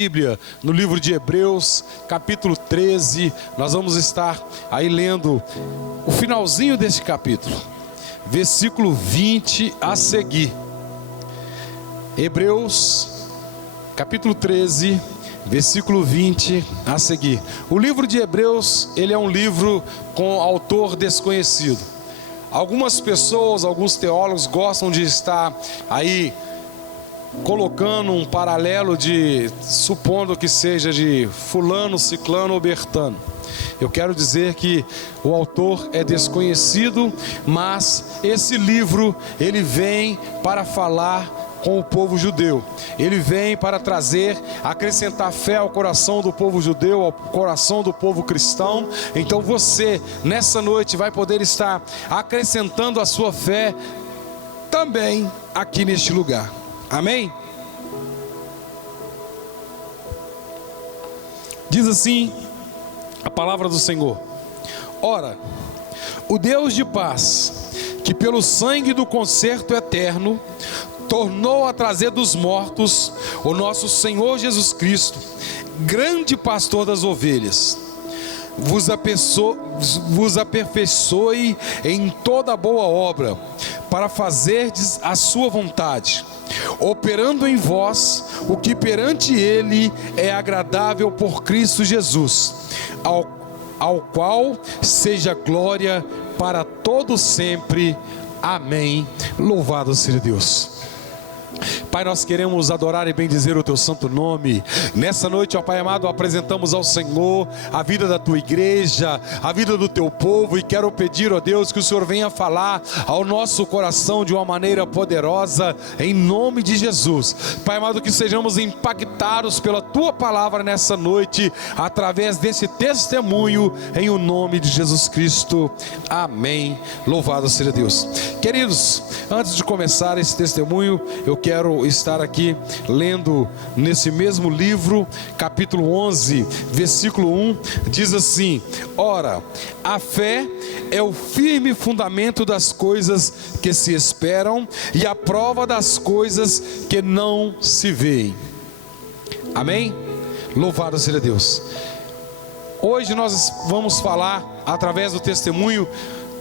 Bíblia, no livro de Hebreus, capítulo 13, nós vamos estar aí lendo o finalzinho deste capítulo, versículo 20 a seguir. Hebreus, capítulo 13, versículo 20 a seguir. O livro de Hebreus, ele é um livro com autor desconhecido. Algumas pessoas, alguns teólogos gostam de estar aí colocando um paralelo supondo que seja de fulano, ciclano ou bertano. Eu quero dizer que o autor é desconhecido, mas esse livro, ele vem para falar com o povo judeu. Ele vem para acrescentar fé ao coração do povo judeu, ao coração do povo cristão. Então você, nessa noite, vai poder estar acrescentando a sua fé também aqui neste lugar. Amém? Diz assim a palavra do Senhor: ora, o Deus de paz, que pelo sangue do concerto eterno tornou a trazer dos mortos o nosso Senhor Jesus Cristo, grande pastor das ovelhas, vos aperfeiçoe em toda boa obra, para fazerdes a sua vontade, operando em vós o que perante Ele é agradável por Cristo Jesus, ao qual seja glória para todo sempre. Amém. Louvado seja Deus. Pai, nós queremos adorar e bendizer o Teu santo nome. Nessa noite, ó Pai amado, apresentamos ao Senhor a vida da Tua igreja, a vida do Teu povo, e quero pedir, ó Deus, que o Senhor venha falar ao nosso coração de uma maneira poderosa, em nome de Jesus. Pai amado, que sejamos impactados pela Tua palavra nessa noite, através desse testemunho, em o nome de Jesus Cristo. Amém. Louvado seja Deus. Queridos, antes de começar esse testemunho, eu quero estar aqui lendo nesse mesmo livro, capítulo 11, versículo 1, diz assim: ora, a fé é o firme fundamento das coisas que se esperam e a prova das coisas que não se veem. Amém? Louvado seja Deus. Hoje nós vamos falar, através do testemunho,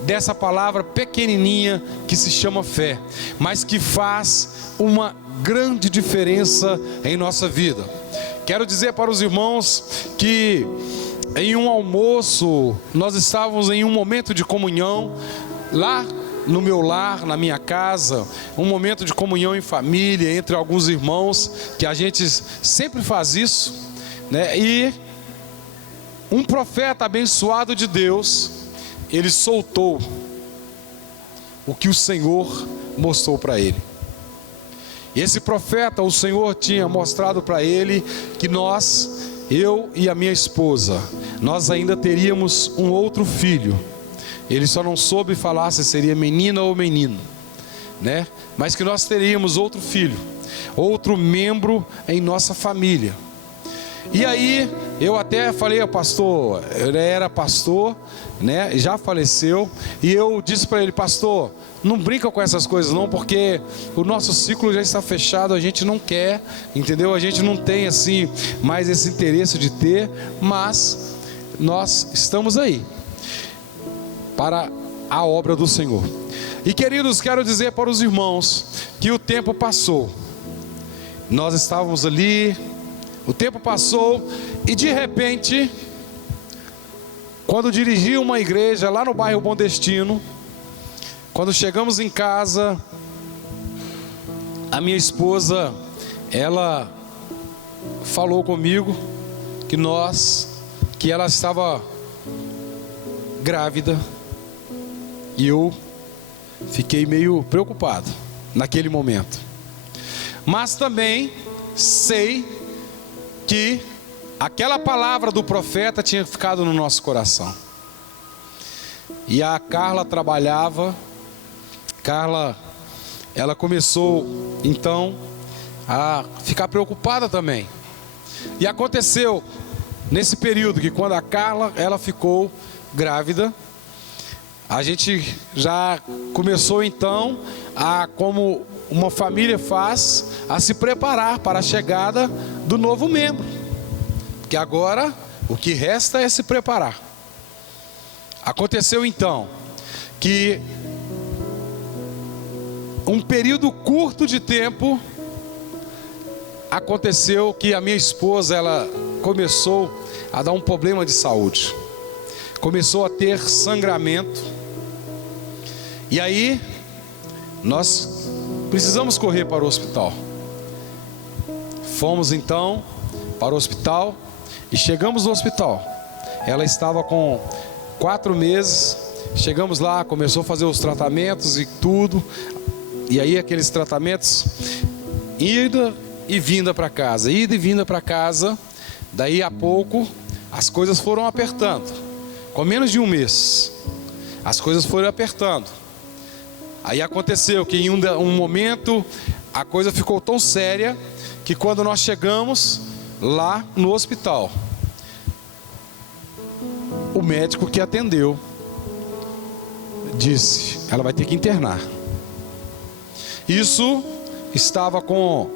dessa palavra pequenininha que se chama fé, mas que faz uma grande diferença em nossa vida. Quero dizer para os irmãos que em um almoço, nós estávamos em um momento de comunhão, lá no meu lar, na minha casa, um momento de comunhão em família, entre alguns irmãos, que a gente sempre faz isso, né? E um profeta abençoado de Deus, ele soltou o que o Senhor mostrou para ele. Esse profeta, o Senhor tinha mostrado para ele que eu e a minha esposa, nós ainda teríamos um outro filho. Ele só não soube falar se seria menina ou menino, né? Mas que nós teríamos outro filho, outro membro em nossa família. E aí, eu até falei ao pastor, ele era pastor, né? Já faleceu, e eu disse para ele: pastor, não brinca com essas coisas não, porque o nosso ciclo já está fechado, a gente não quer, entendeu? A gente não tem assim mais esse interesse de ter, mas nós estamos aí para a obra do Senhor. E queridos, quero dizer para os irmãos que o tempo passou, nós estávamos ali, o tempo passou, e de repente, quando dirigi uma igreja lá no bairro Bom Destino, quando chegamos em casa, a minha esposa, ela falou comigo que ela estava grávida, e eu fiquei meio preocupado naquele momento. Mas também sei que aquela palavra do profeta tinha ficado no nosso coração. E a Carla trabalhava. Ela começou então a ficar preocupada também. E aconteceu nesse período que quando a Carla ela ficou grávida, a gente já começou então a, como uma família faz, a se preparar para a chegada do novo membro, porque agora o que resta é se preparar. Aconteceu então que um período curto de tempo, aconteceu que a minha esposa, ela começou a dar um problema de saúde, começou a ter sangramento, e aí nós precisamos correr para o hospital. Fomos então para o hospital e chegamos no hospital. Ela estava com 4 meses, chegamos lá, começou a fazer os tratamentos e tudo, e aí aqueles tratamentos, ida e vinda para casa, ida e vinda para casa. Daí a pouco as coisas foram apertando, com menos de um mês as coisas foram apertando. Aí aconteceu que em um momento a coisa ficou tão séria que quando nós chegamos lá no hospital, o médico que atendeu disse: ela vai ter que internar. Isso estava com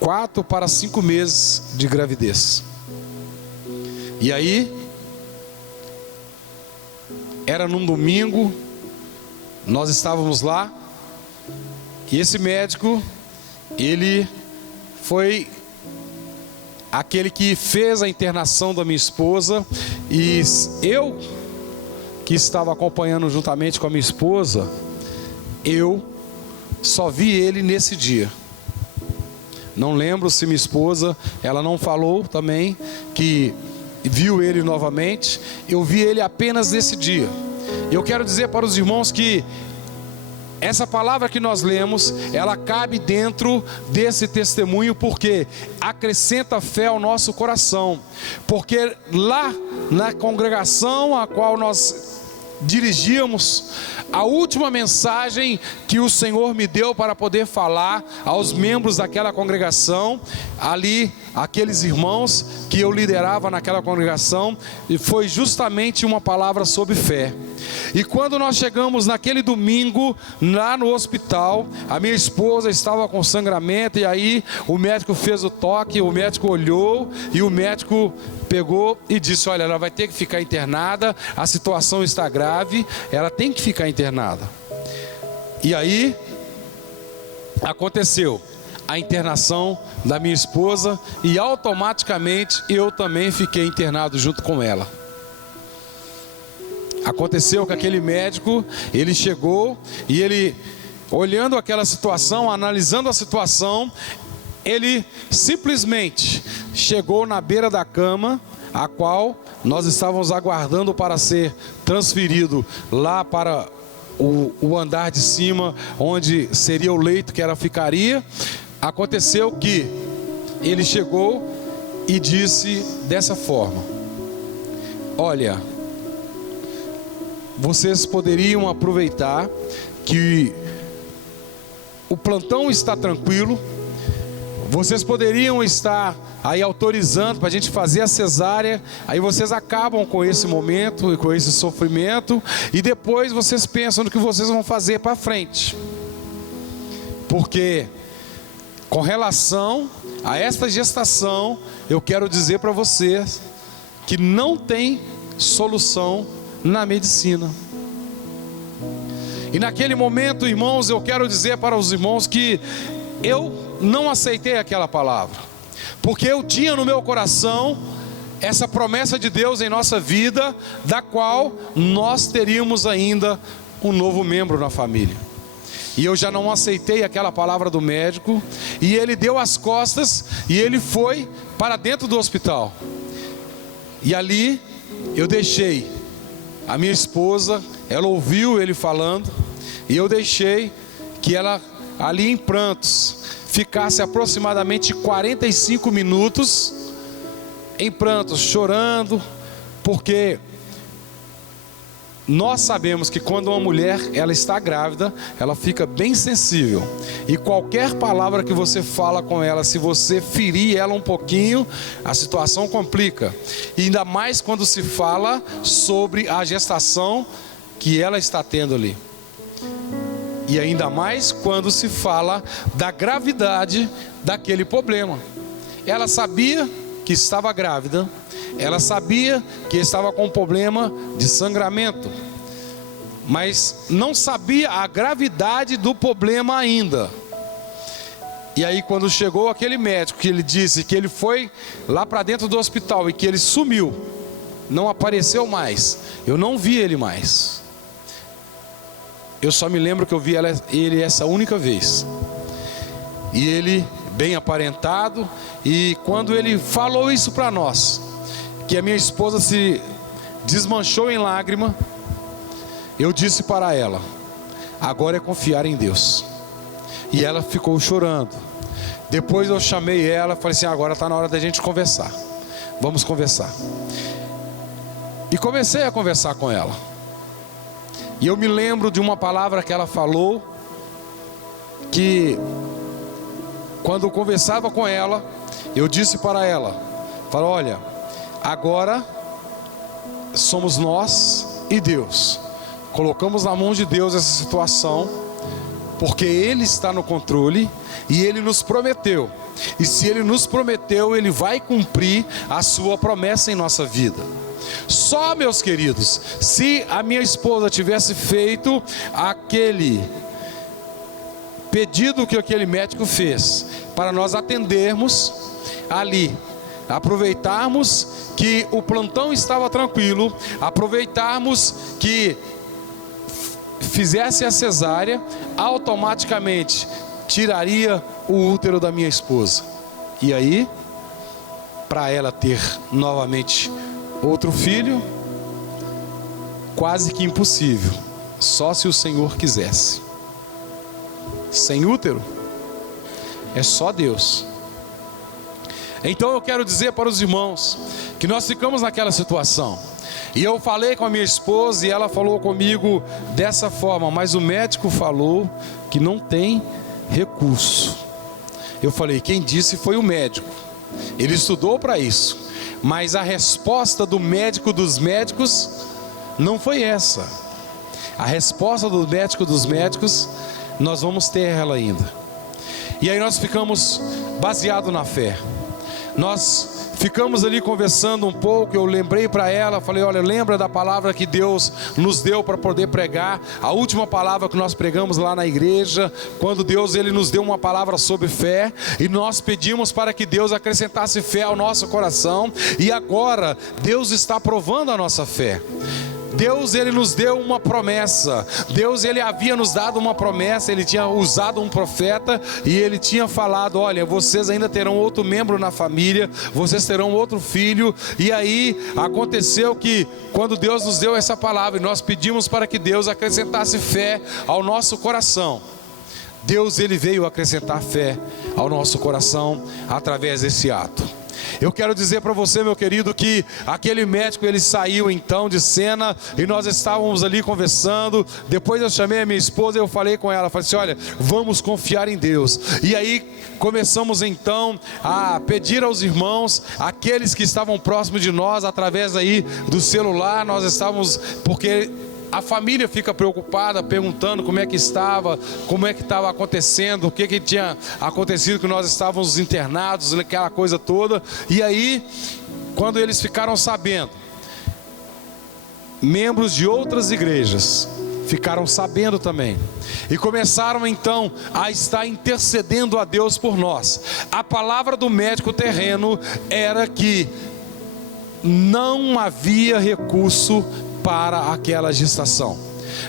4 para 5 meses de gravidez. E aí, era num domingo, nós estávamos lá, e esse médico, ele foi aquele que fez a internação da minha esposa, e eu, que estava acompanhando juntamente com a minha esposa, eu só vi ele nesse dia. Não lembro se minha esposa, ela não falou também que viu ele novamente. Eu vi ele apenas nesse dia. Eu quero dizer para os irmãos que essa palavra que nós lemos, ela cabe dentro desse testemunho, porque acrescenta fé ao nosso coração. Porque lá na congregação a qual nós dirigíamos, a última mensagem que o Senhor me deu para poder falar aos membros daquela congregação, ali, aqueles irmãos que eu liderava naquela congregação, foi justamente uma palavra sobre fé. E quando nós chegamos naquele domingo, lá no hospital, a minha esposa estava com sangramento, e aí o médico fez o toque, o médico olhou, e o médico pegou e disse: olha, ela vai ter que ficar internada, a situação está grave, ela tem que ficar internada. E aí aconteceu a internação da minha esposa, e automaticamente eu também fiquei internado junto com ela. Aconteceu que aquele médico, ele chegou e ele, olhando aquela situação, analisando a situação, ele simplesmente chegou na beira da cama, a qual nós estávamos aguardando para ser transferido lá para o andar de cima, onde seria o leito que ela ficaria. Aconteceu que ele chegou e disse dessa forma: olha, vocês poderiam aproveitar que o plantão está tranquilo, vocês poderiam estar aí autorizando para a gente fazer a cesárea, aí vocês acabam com esse momento e com esse sofrimento, e depois vocês pensam no que vocês vão fazer para frente. Porque com relação a esta gestação, eu quero dizer para vocês que não tem solução na medicina. E naquele momento, irmãos, eu quero dizer para os irmãos que eu não aceitei aquela palavra, porque eu tinha no meu coração essa promessa de Deus em nossa vida, da qual nós teríamos ainda um novo membro na família. E eu já não aceitei aquela palavra do médico, e ele deu as costas e ele foi para dentro do hospital. E ali eu deixei a minha esposa, ela ouviu ele falando, e eu deixei que ela, ali em prantos, ficasse aproximadamente 45 minutos em prantos, chorando, porque nós sabemos que quando uma mulher ela está grávida, ela fica bem sensível, e qualquer palavra que você fala com ela, se você ferir ela um pouquinho, a situação complica, e ainda mais quando se fala sobre a gestação que ela está tendo ali, e ainda mais quando se fala da gravidade daquele problema. ela sabia que estava grávida, ela sabia que estava com problema de sangramento, mas não sabia a gravidade do problema ainda. E aí quando chegou aquele médico, que ele disse que ele foi lá para dentro do hospital e que ele sumiu, não apareceu mais, eu não vi ele mais. Eu só me lembro que eu vi ele essa única vez. E ele bem aparentado, e quando ele falou isso para nós, que a minha esposa se desmanchou em lágrima, eu disse para ela: agora é confiar em Deus. E ela ficou chorando. Depois eu chamei ela, falei assim: agora está na hora da gente conversar, vamos conversar. E comecei a conversar com ela. E eu me lembro de uma palavra que ela falou, que quando eu conversava com ela, eu disse para ela, falei: olha, agora somos nós e Deus. Colocamos na mão de Deus essa situação, porque Ele está no controle e Ele nos prometeu. E se Ele nos prometeu, Ele vai cumprir a sua promessa em nossa vida. Só, meus queridos, se a minha esposa tivesse feito aquele pedido que aquele médico fez, para nós atendermos ali, aproveitarmos que o plantão estava tranquilo, aproveitarmos que fizesse a cesárea, automaticamente tiraria o útero da minha esposa. E aí, para ela ter novamente outro filho, quase que impossível, só se o Senhor quisesse. Sem útero, é só Deus. Então eu quero dizer para os irmãos que nós ficamos naquela situação. E eu falei com a minha esposa e ela falou comigo dessa forma: mas o médico falou que não tem recurso. Eu falei: quem disse foi o médico, ele estudou para isso. Mas a resposta do médico dos médicos não foi essa. A resposta do médico dos médicos, nós vamos ter ela ainda. E aí nós ficamos baseados na fé. Nós ficamos ali conversando um pouco. Eu lembrei para ela, falei: olha, lembra da palavra que Deus nos deu para poder pregar? A última palavra que nós pregamos lá na igreja, quando Deus ele nos deu uma palavra sobre fé, e nós pedimos para que Deus acrescentasse fé ao nosso coração. E agora Deus está provando a nossa fé. Deus ele nos deu uma promessa. Deus ele havia nos dado uma promessa. Ele tinha usado um profeta e ele tinha falado: olha, vocês ainda terão outro membro na família, vocês terão outro filho. E aí aconteceu que quando Deus nos deu essa palavra e nós pedimos para que Deus acrescentasse fé ao nosso coração, Deus ele veio acrescentar fé ao nosso coração através desse ato. Eu quero dizer para você, meu querido, que aquele médico ele saiu então de cena e nós estávamos ali conversando. Depois eu chamei a minha esposa e eu falei com ela, falei assim: olha, vamos confiar em Deus. E aí começamos então a pedir aos irmãos, aqueles que estavam próximos de nós, através aí do celular. Nós estávamos, porque a família fica preocupada, perguntando como é que estava acontecendo, o que tinha acontecido, que nós estávamos internados, aquela coisa toda. E aí, quando eles ficaram sabendo, membros de outras igrejas ficaram sabendo também, e começaram então a estar intercedendo a Deus por nós. A palavra do médico terreno era que não havia recurso para aquela gestação,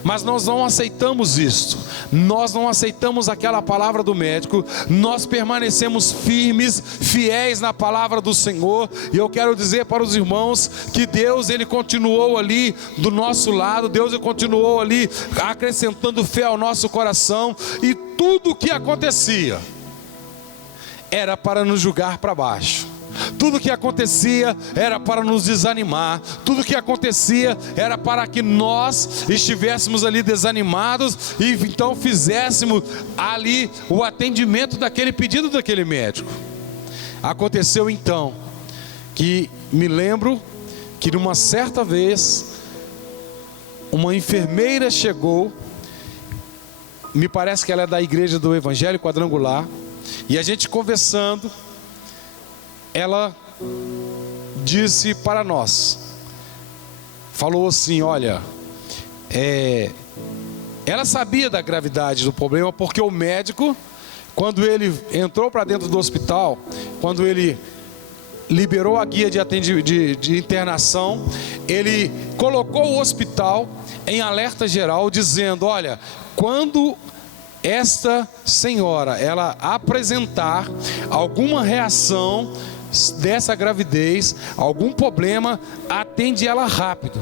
mas nós não aceitamos isto, nós não aceitamos aquela palavra do médico, nós permanecemos firmes, fiéis na palavra do Senhor. E eu quero dizer para os irmãos que Deus ele continuou ali do nosso lado, Deus ele continuou ali acrescentando fé ao nosso coração, e tudo o que acontecia era para nos jogar para baixo. Tudo que acontecia era para nos desanimar. Tudo que acontecia era para que nós estivéssemos ali desanimados e então fizéssemos ali o atendimento daquele pedido daquele médico. Aconteceu então que me lembro que numa certa vez uma enfermeira chegou, me parece que ela é da igreja do Evangelho Quadrangular, e a gente conversando, ela disse para nós, falou assim, olha, ela sabia da gravidade do problema, porque o médico, quando ele entrou para dentro do hospital, quando ele liberou a guia de internação, ele colocou o hospital em alerta geral, dizendo, olha, quando esta senhora, ela apresentar alguma reação dessa gravidez, algum problema, atende ela rápido,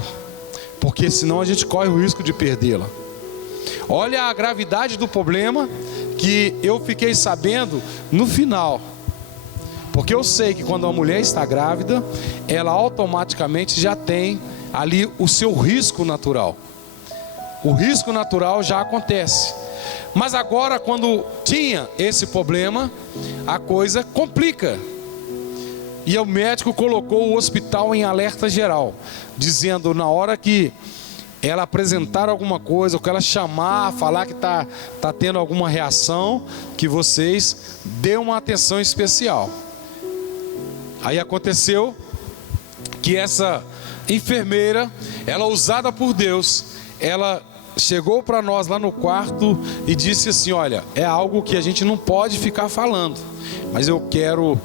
porque senão a gente corre o risco de perdê-la. Olha a gravidade do problema que eu fiquei sabendo no final, porque eu sei que quando uma mulher está grávida, ela automaticamente já tem ali o seu risco natural. O risco natural já acontece. Mas agora, quando tinha esse problema, a coisa complica. E o médico colocou o hospital em alerta geral, dizendo, na hora que ela apresentar alguma coisa, ou que ela chamar, falar que está tendo alguma reação, que vocês dêem uma atenção especial. Aí aconteceu que essa enfermeira, ela usada por Deus, ela chegou para nós lá no quarto e disse assim, olha, é algo que a gente não pode ficar falando, mas eu quero,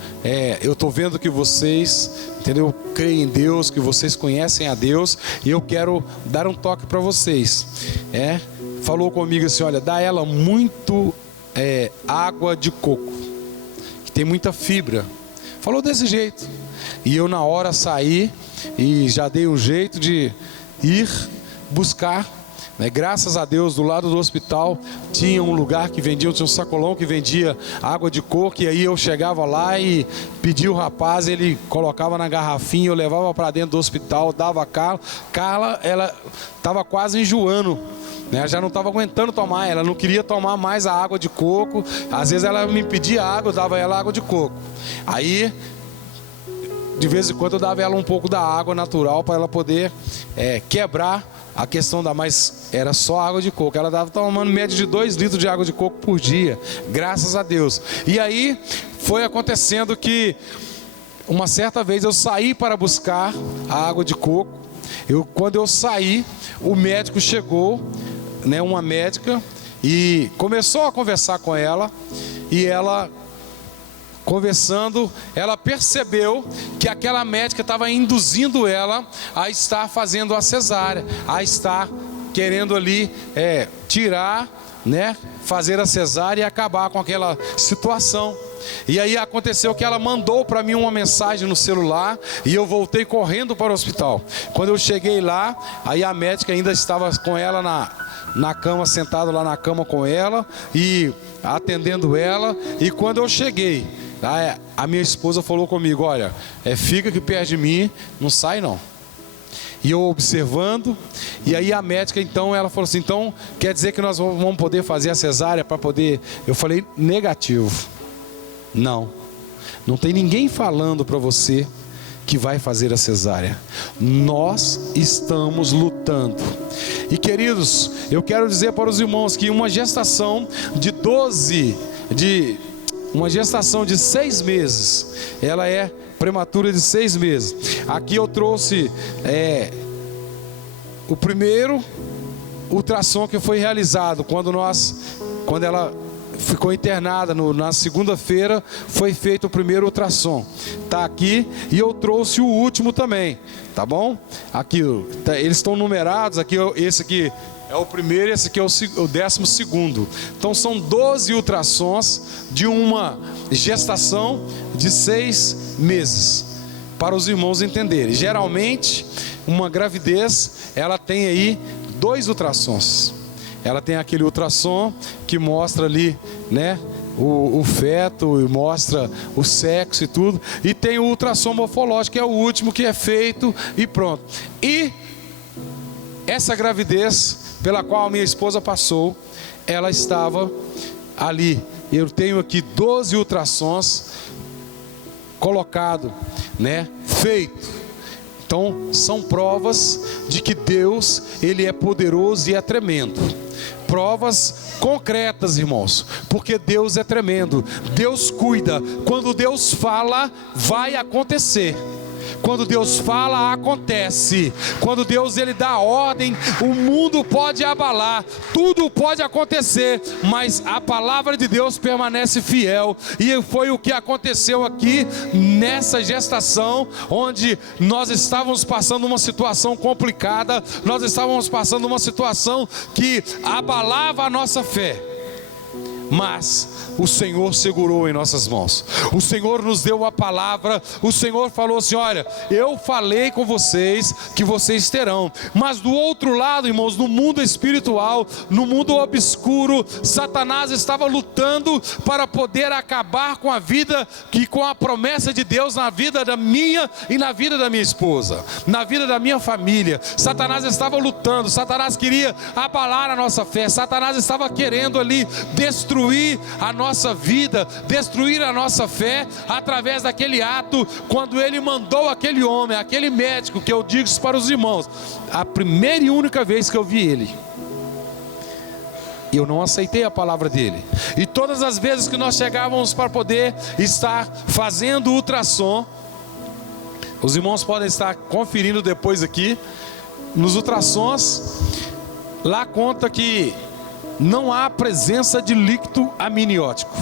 eu estou vendo que vocês, entendeu, creem em Deus, que vocês conhecem a Deus, e eu quero dar um toque para vocês. Falou comigo assim, olha, dá ela muito água de coco, que tem muita fibra. Falou desse jeito. E eu na hora saí e já dei um jeito de ir buscar, né? Graças a Deus, do lado do hospital tinha um lugar que vendia, tinha um sacolão que vendia água de coco, e aí eu chegava lá e pedia o rapaz, ele colocava na garrafinha, eu levava para dentro do hospital, dava a Carla. Carla, ela estava quase enjoando, né? Já não estava aguentando tomar, ela não queria tomar mais a água de coco. Às vezes ela me pedia água, eu dava ela água de coco. Aí, de vez em quando eu dava ela um pouco da água natural para ela poder quebrar a questão mas era só água de coco. Ela estava tomando média de 2 litros de água de coco por dia, graças a Deus. E aí foi acontecendo que uma certa vez eu saí para buscar a água de coco. Quando eu saí, o médico chegou, né, uma médica, e começou a conversar com ela. E ela, conversando, ela percebeu que aquela médica estava induzindo ela a estar fazendo a cesárea, a estar querendo ali tirar, né, fazer a cesárea e acabar com aquela situação. E aí aconteceu que ela mandou para mim uma mensagem no celular, e eu voltei correndo para o hospital. Quando eu cheguei lá, aí a médica ainda estava com ela na cama, sentado lá na cama com ela e atendendo ela. E quando eu cheguei, a minha esposa falou comigo, olha, fica aqui perto de mim, não sai não. E eu observando, e aí a médica então, ela falou assim, então quer dizer que nós vamos poder fazer a cesárea para poder... Eu falei, negativo. Não tem ninguém falando para você que vai fazer a cesárea. Nós estamos lutando. E queridos, eu quero dizer para os irmãos que uma gestação uma gestação de 6 meses, ela é prematura de 6 meses. Aqui eu trouxe o primeiro ultrassom que foi realizado quando ela ficou internada. Na segunda-feira foi feito o primeiro ultrassom, tá aqui, e eu trouxe o último também, tá bom? Aqui eles estão numerados, aqui esse aqui é o primeiro, esse aqui é o 12º. Então são 12 ultrassons de uma gestação de 6 meses, para os irmãos entenderem. Geralmente uma gravidez, ela tem aí 2 ultrassons. Ela tem aquele ultrassom que mostra ali, né, o feto, e mostra o sexo e tudo. E tem o ultrassom morfológico, que é o último que é feito e pronto. E essa gravidez pela qual a minha esposa passou, ela estava ali. Eu tenho aqui 12 ultrassons colocado, né, feito. Então são provas de que Deus, Ele é poderoso e é tremendo. Provas concretas, irmãos, porque Deus é tremendo, Deus cuida. Quando Deus fala, vai acontecer. Quando Deus fala, acontece. Quando Deus ele dá ordem, o mundo pode abalar, tudo pode acontecer, mas a palavra de Deus permanece fiel. E foi o que aconteceu aqui nessa gestação, onde nós estávamos passando uma situação complicada, nós estávamos passando uma situação que abalava a nossa fé, mas o Senhor segurou em nossas mãos. O Senhor nos deu a palavra. O Senhor falou assim: olha, eu falei com vocês que vocês terão. Mas do outro lado, irmãos, no mundo espiritual, no mundo obscuro, Satanás estava lutando para poder acabar com a vida e com a promessa de Deus na vida da minha e na vida da minha esposa, na vida da minha família. Satanás estava lutando. Satanás queria abalar a nossa fé. Satanás estava querendo ali destruir a nossa vida, destruir a nossa fé, através daquele ato, quando ele mandou aquele homem, aquele médico, que eu digo isso para os irmãos, a primeira e única vez que eu vi ele, eu não aceitei a palavra dele. E todas as vezes que nós chegávamos para poder estar fazendo ultrassom, os irmãos podem estar conferindo depois aqui, nos ultrassons, lá conta que não há presença de líquido amniótico.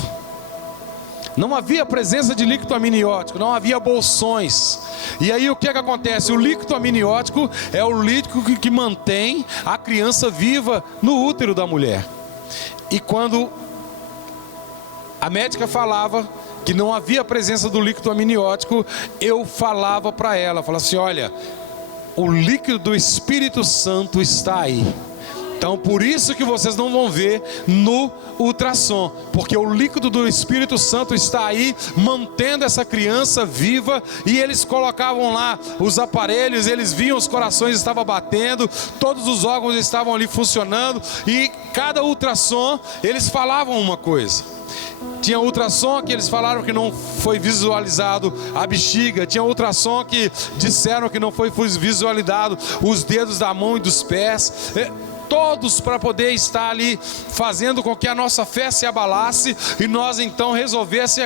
Não havia presença de líquido amniótico, não havia bolsões. E aí o que acontece? O líquido amniótico é o líquido que mantém a criança viva no útero da mulher. E quando a médica falava que não havia presença do líquido amniótico, eu falava para ela, falava assim: olha, o líquido do Espírito Santo está aí. Então por isso que vocês não vão ver no ultrassom, porque o líquido do Espírito Santo está aí, mantendo essa criança viva. E eles colocavam lá os aparelhos, eles viam os corações estavam batendo, todos os órgãos estavam ali funcionando. E cada ultrassom, eles falavam uma coisa. Tinha ultrassom que eles falaram que não foi visualizado a bexiga. Tinha ultrassom que disseram que não foi visualizado os dedos da mão e dos pés. Todos para poder estar ali fazendo com que a nossa fé se abalasse e nós então resolvesse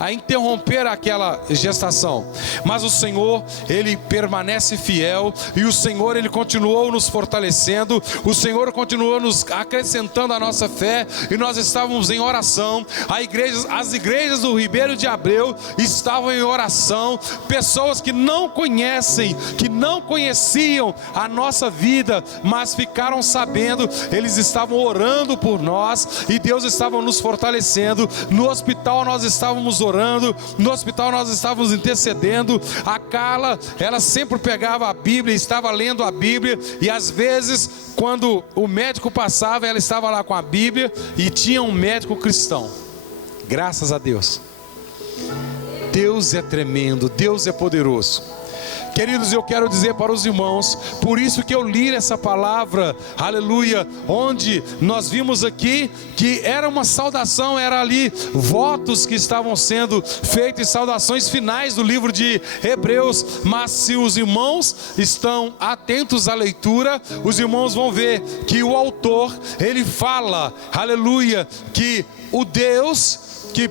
a interromper aquela gestação. Mas o Senhor, Ele permanece fiel, e o Senhor, Ele continuou nos fortalecendo, o Senhor continuou nos acrescentando a nossa fé, e nós estávamos em oração. As igrejas do Ribeiro de Abreu estavam em oração. Pessoas que não conhecem, que não conheciam a nossa vida, mas ficaram sabendo, eles estavam orando por nós, e Deus estava nos fortalecendo. No hospital nós estávamos orando, no hospital nós estávamos intercedendo. A Carla, ela sempre pegava a Bíblia, estava lendo a Bíblia, e às vezes quando o médico passava, ela estava lá com a Bíblia, e tinha um médico cristão. Graças a Deus. Deus é tremendo, Deus é poderoso. Queridos, eu quero dizer para os irmãos, por isso que eu li essa palavra, aleluia, onde nós vimos aqui que era uma saudação, era ali votos que estavam sendo feitos, saudações finais do livro de Hebreus. Mas se os irmãos estão atentos à leitura, os irmãos vão ver que o autor, ele fala, aleluia, que o Deus que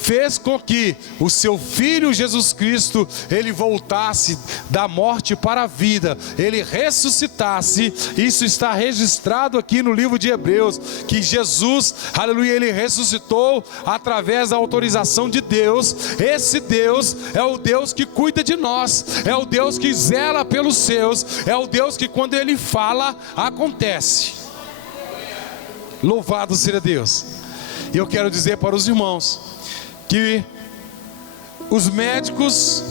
fez com que o seu Filho Jesus Cristo, ele voltasse da morte para a vida, ele ressuscitasse. Isso está registrado aqui no livro de Hebreus, que Jesus, aleluia, ele ressuscitou através da autorização de Deus. Esse Deus é o Deus que cuida de nós, é o Deus que zela pelos seus, é o Deus que quando ele fala, acontece. Louvado seja Deus. E eu quero dizer para os irmãos que os médicos,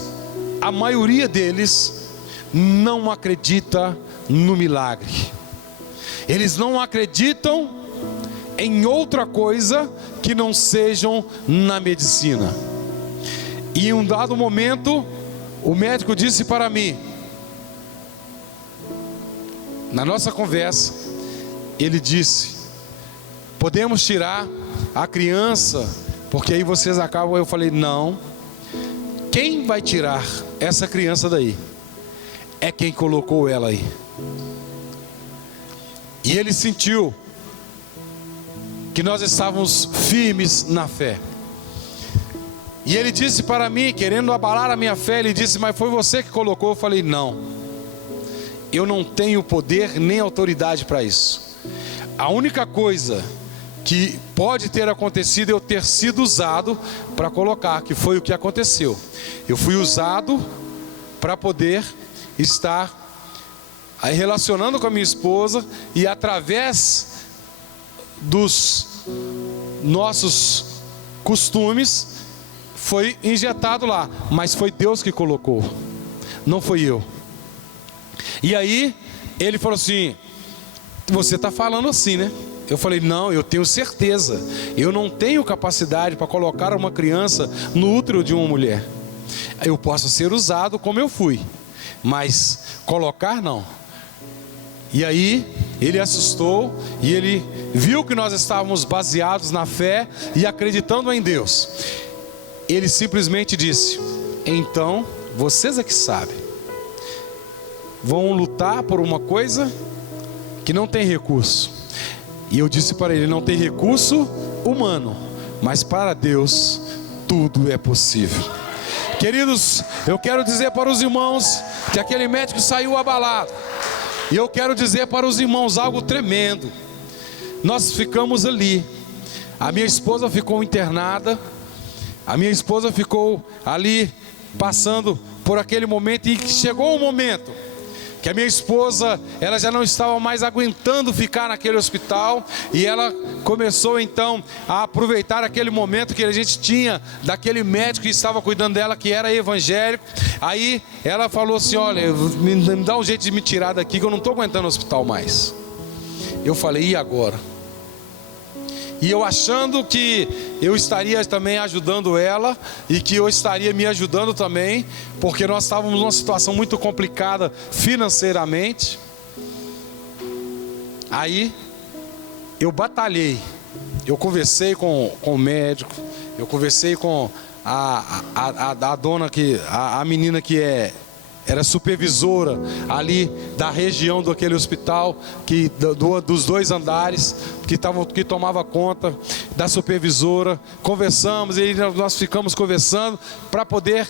a maioria deles, não acredita no milagre. Eles não acreditam em outra coisa que não sejam na medicina. E em um dado momento, o médico disse para mim, na nossa conversa, ele disse: podemos tirar a criança, porque aí vocês acabam. Eu falei: não, quem vai tirar essa criança daí é quem colocou ela aí. E ele sentiu que nós estávamos firmes na fé. E ele disse para mim, querendo abalar a minha fé, ele disse: mas foi você que colocou? Eu falei: não, eu não tenho poder nem autoridade para isso. A única coisa que pode ter acontecido é eu ter sido usado para colocar, que foi o que aconteceu. Eu fui usado para poder estar aí relacionando com a minha esposa, e através dos nossos costumes foi injetado lá, mas foi Deus que colocou, não foi eu. E aí ele falou assim: você está falando assim, né? Eu falei: não, eu tenho certeza, eu não tenho capacidade para colocar uma criança no útero de uma mulher. Eu posso ser usado como eu fui, mas colocar não. E aí ele assustou, e ele viu que nós estávamos baseados na fé e acreditando em Deus. Ele simplesmente disse: então vocês é que sabem, vão lutar por uma coisa que não tem recurso. E eu disse para ele: não tem recurso humano, mas para Deus tudo é possível. Queridos, eu quero dizer para os irmãos que aquele médico saiu abalado. E eu quero dizer para os irmãos algo tremendo. Nós ficamos ali, a minha esposa ficou internada, a minha esposa ficou ali passando por aquele momento, e chegou um momento que a minha esposa, ela já não estava mais aguentando ficar naquele hospital, e ela começou então a aproveitar aquele momento que a gente tinha daquele médico que estava cuidando dela, que era evangélico. Aí ela falou assim: olha, me dá um jeito de me tirar daqui, que eu não estou aguentando o hospital mais. Eu falei: e agora? E eu achando que eu estaria também ajudando ela, e que eu estaria me ajudando também, porque nós estávamos numa situação muito complicada financeiramente. Aí eu batalhei, eu conversei com o médico, eu conversei com a dona, a menina que era supervisora ali da região daquele hospital, dos 2 andares, que tomava conta da supervisora. Conversamos, e nós ficamos conversando para poder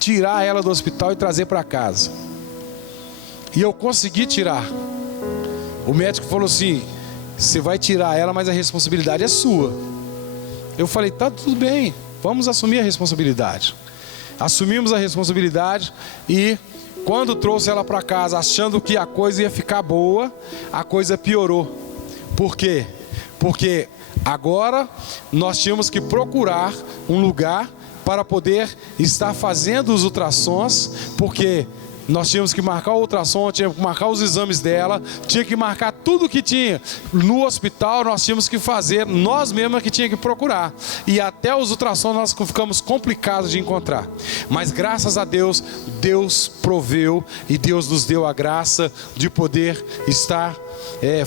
tirar ela do hospital e trazer para casa. E eu consegui tirar. O médico falou assim: você vai tirar ela, mas a responsabilidade é sua. Eu falei: tá tudo bem, vamos assumir a responsabilidade. Assumimos a responsabilidade, e quando trouxe ela para casa, achando que a coisa ia ficar boa, a coisa piorou. Por quê? Porque agora nós tínhamos que procurar um lugar para poder estar fazendo os ultrassons, porque nós tínhamos que marcar o ultrassom, tínhamos que marcar os exames dela, tinha que marcar tudo que tinha no hospital. Nós tínhamos que fazer, nós mesmos que tinha que procurar, e até os ultrassons nós ficamos complicados de encontrar. Mas graças a Deus, Deus proveu, e Deus nos deu a graça de poder estar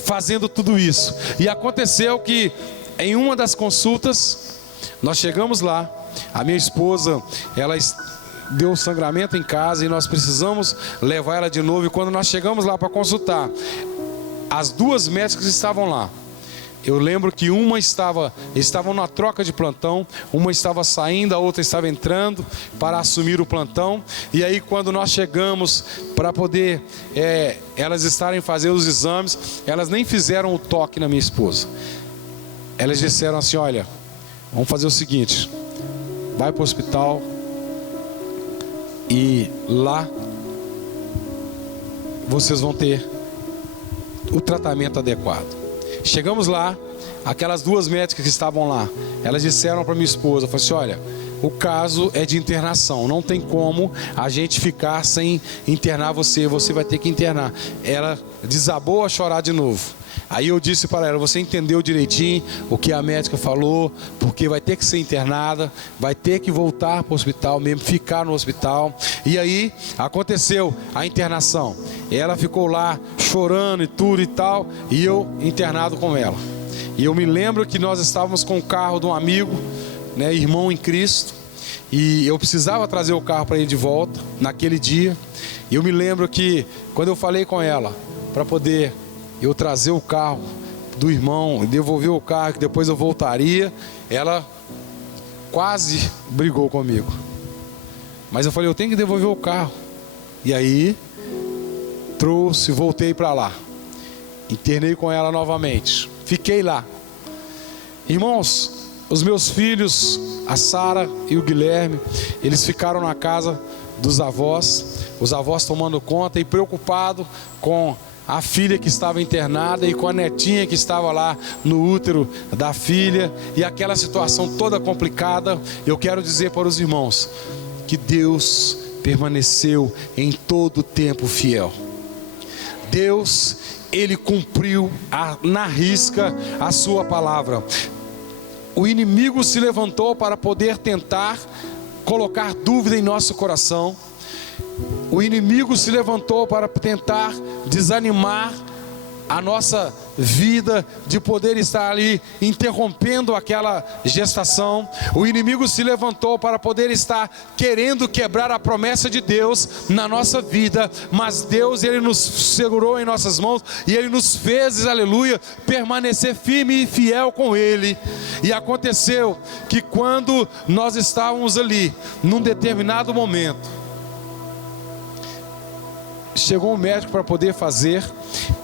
fazendo tudo isso. E aconteceu que em uma das consultas, nós chegamos lá, a minha esposa, ela deu sangramento em casa, e nós precisamos levar ela de novo. E quando nós chegamos lá para consultar, as 2 médicas estavam lá. Eu lembro que estavam na troca de plantão, uma estava saindo, a outra estava entrando para assumir o plantão. E aí quando nós chegamos para poder elas estarem fazendo os exames, elas nem fizeram o toque na minha esposa. Elas disseram assim: olha, vamos fazer o seguinte, vai para o hospital, e lá vocês vão ter o tratamento adequado. Chegamos lá, aquelas 2 médicas que estavam lá, elas disseram para minha esposa, falaram assim: olha, o caso é de internação, não tem como a gente ficar sem internar você vai ter que internar. Ela desabou a chorar de novo. Aí eu disse para ela: você entendeu direitinho o que a médica falou, porque vai ter que ser internada, vai ter que voltar para o hospital mesmo, ficar no hospital. E aí aconteceu a internação. Ela ficou lá chorando e tudo e tal, e eu internado com ela. E eu me lembro que nós estávamos com o carro de um amigo, né, irmão em Cristo, e eu precisava trazer o carro para ele de volta naquele dia. E eu me lembro que quando eu falei com ela para poder eu trazer o carro do irmão, devolveu o carro, que depois eu voltaria. Ela quase brigou comigo, mas eu falei, eu tenho que devolver o carro. E aí voltei para lá, internei com ela novamente, fiquei lá. Irmãos, os meus filhos, a Sara e o Guilherme, eles ficaram na casa dos avós, os avós tomando conta e preocupado com a filha que estava internada e com a netinha que estava lá no útero da filha, e aquela situação toda complicada. Eu quero dizer para os irmãos que Deus permaneceu em todo o tempo fiel. Deus, Ele cumpriu na risca a sua palavra. O inimigo se levantou para poder tentar colocar dúvida em nosso coração. O inimigo se levantou para tentar desanimar a nossa vida, de poder estar ali interrompendo aquela gestação. O inimigo se levantou para poder estar querendo quebrar a promessa de Deus na nossa vida, mas Deus, Ele nos segurou em nossas mãos e Ele nos fez, aleluia, permanecer firme e fiel com Ele. E aconteceu que quando nós estávamos ali, num determinado momento, chegou um médico para poder fazer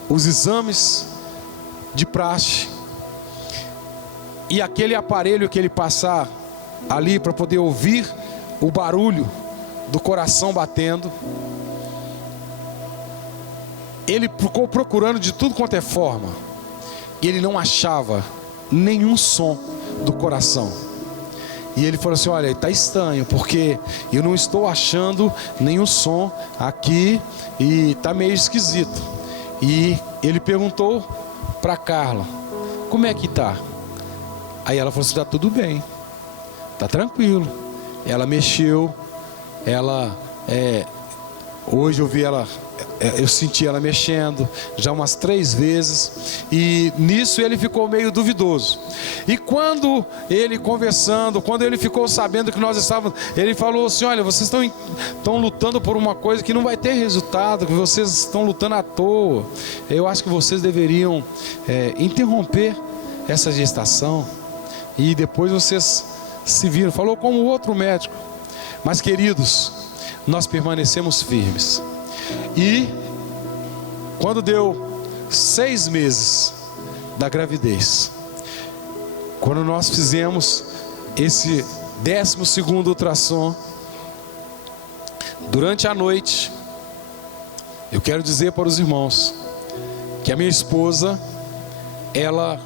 os exames de praxe, e aquele aparelho que ele passar ali para poder ouvir o barulho do coração batendo, ele ficou procurando de tudo quanto é forma, e ele não achava nenhum som do coração. E ele falou assim, olha, está estranho, porque eu não estou achando nenhum som aqui e está meio esquisito. E ele perguntou para Carla, como é que está? Aí ela falou assim, está tudo bem, está tranquilo. Ela mexeu, hoje eu vi ela, eu senti ela mexendo já umas 3 vezes, e nisso ele ficou meio duvidoso. E quando ele conversando, quando ele ficou sabendo que nós estávamos, ele falou assim, olha, vocês estão lutando por uma coisa que não vai ter resultado, que vocês estão lutando à toa. Eu acho que vocês deveriam interromper essa gestação, e depois vocês se viram. Falou como o outro médico. Mas queridos, nós permanecemos firmes. E quando deu 6 meses da gravidez, quando nós fizemos esse 12º ultrassom, durante a noite, eu quero dizer para os irmãos que a minha esposa, ela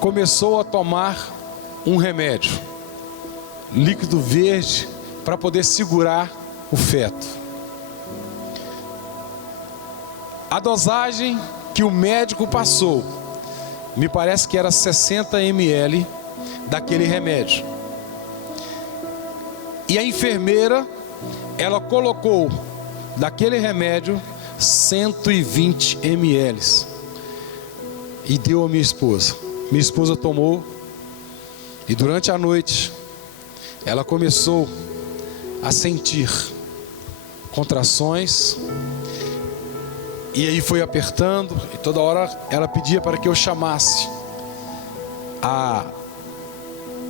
começou a tomar um remédio líquido verde para poder segurar o feto. A dosagem que o médico passou, me parece que era 60 ml daquele remédio. E a enfermeira, ela colocou daquele remédio 120 ml e deu a minha esposa. Minha esposa tomou, e durante a noite ela começou a sentir contrações, e aí foi apertando, e toda hora ela pedia para que eu chamasse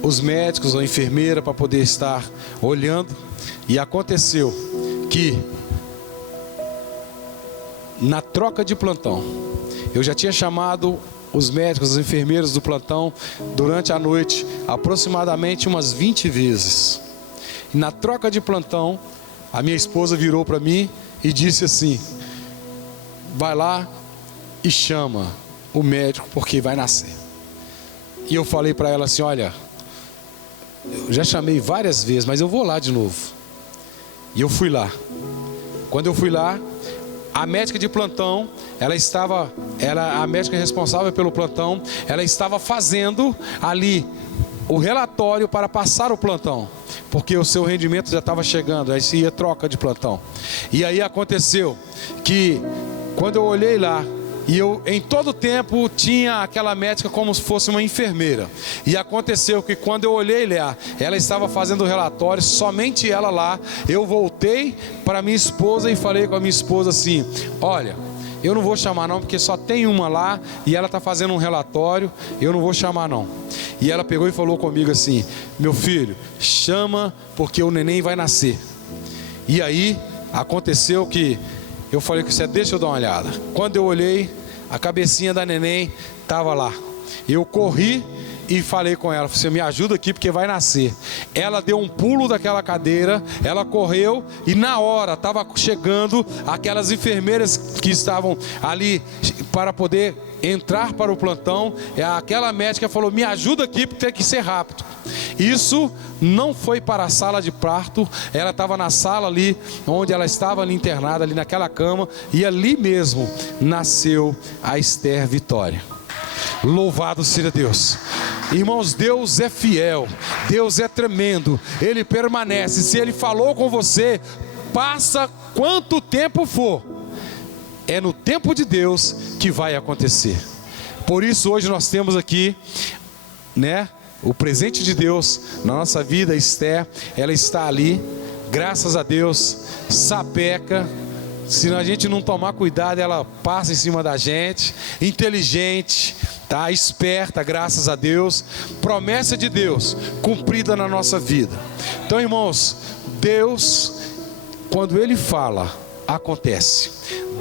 os médicos, a enfermeira, para poder estar olhando. E aconteceu que na troca de plantão, eu já tinha chamado os médicos, as enfermeiras do plantão durante a noite, aproximadamente umas 20 vezes. E na troca de plantão, a minha esposa virou para mim e disse assim, vai lá e chama o médico, porque vai nascer. E eu falei para ela assim, olha, eu já chamei várias vezes, mas eu vou lá de novo. E eu fui lá. Quando eu fui lá, a médica de plantão, a médica responsável pelo plantão, ela estava fazendo ali o relatório para passar o plantão, porque o seu rendimento já estava chegando, aí se ia troca de plantão. E aí aconteceu que quando eu olhei lá, e eu em todo tempo tinha aquela médica como se fosse uma enfermeira, e aconteceu que quando eu olhei lá, ela estava fazendo o relatório, somente ela lá. Eu voltei para minha esposa e falei com a minha esposa assim, olha, eu não vou chamar não, porque só tem uma lá e ela está fazendo um relatório, eu não vou chamar não. E ela pegou e falou comigo assim: meu filho, chama porque o neném vai nascer. E aí aconteceu que eu falei com você, deixa eu dar uma olhada. Quando eu olhei, a cabecinha da neném estava lá. Eu corri e falei com ela, você me ajuda aqui porque vai nascer. Ela deu um pulo daquela cadeira, ela correu e na hora estava chegando aquelas enfermeiras que estavam ali para poder entrar para o plantão. Aquela médica falou, me ajuda aqui porque tem que ser rápido. Isso não foi para a sala de parto, ela estava na sala ali, onde ela estava ali internada, ali naquela cama, e ali mesmo nasceu a Esther Vitória. Louvado seja Deus. Irmãos, Deus é fiel, Deus é tremendo, Ele permanece. Se Ele falou com você, passa quanto tempo for, é no tempo de Deus que vai acontecer. Por isso hoje nós temos aqui, né, o presente de Deus na nossa vida. Esther, ela está ali, graças a Deus, sapeca. Se a gente não tomar cuidado, ela passa em cima da gente, inteligente, tá? Esperta, graças a Deus. Promessa de Deus cumprida na nossa vida. Então, irmãos, Deus, quando Ele fala, acontece.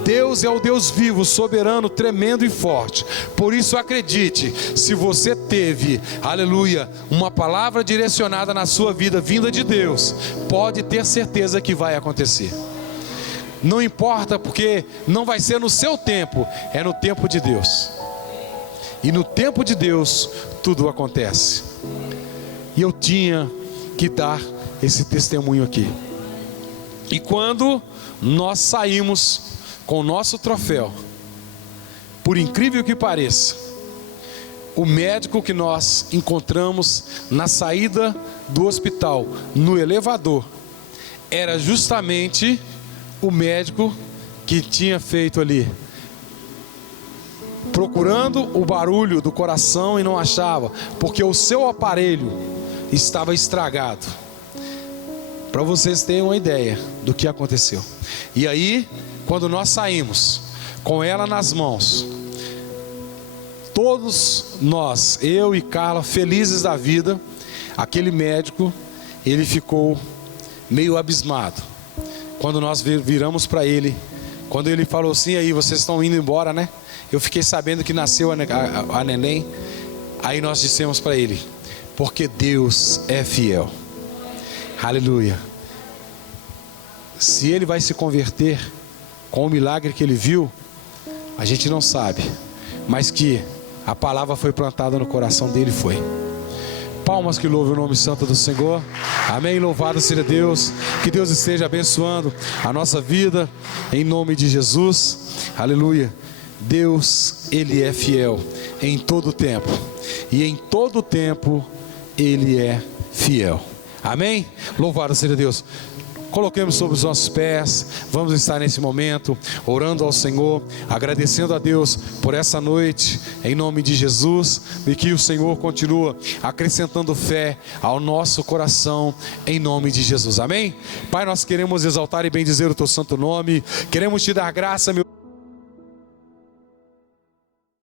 Deus é o Deus vivo, soberano, tremendo e forte. Por isso acredite, se você teve, aleluia, uma palavra direcionada na sua vida, vinda de Deus, pode ter certeza que vai acontecer. Não importa, porque não vai ser no seu tempo, é no tempo de Deus. E no tempo de Deus tudo acontece. E eu tinha que dar esse testemunho aqui. E quando nós saímos com o nosso troféu, por incrível que pareça, o médico que nós encontramos na saída do hospital, no elevador, era justamente o médico que tinha feito ali, procurando o barulho do coração e não achava, porque o seu aparelho estava estragado. Para vocês terem uma ideia do que aconteceu. E aí, quando nós saímos com ela nas mãos, todos nós, eu e Carla, felizes da vida, aquele médico, ele ficou meio abismado. Quando nós viramos para ele, quando ele falou assim, aí vocês estão indo embora, né? Eu fiquei sabendo que nasceu a neném. Aí nós dissemos para ele, porque Deus é fiel. Aleluia. Se ele vai se converter com o milagre que ele viu, a gente não sabe, mas que a palavra foi plantada no coração dele, foi. Palmas que louvem o nome santo do Senhor. Amém, louvado seja Deus. Que Deus esteja abençoando a nossa vida, em nome de Jesus. Aleluia. Deus, Ele é fiel em todo tempo, e em todo tempo Ele é fiel. Amém? Louvado seja Deus. Coloquemos sobre os nossos pés, vamos estar nesse momento orando ao Senhor, agradecendo a Deus por essa noite, em nome de Jesus, e que o Senhor continua acrescentando fé ao nosso coração, em nome de Jesus. Amém? Pai, nós queremos exaltar e bendizer o Teu santo nome, queremos Te dar graça, meu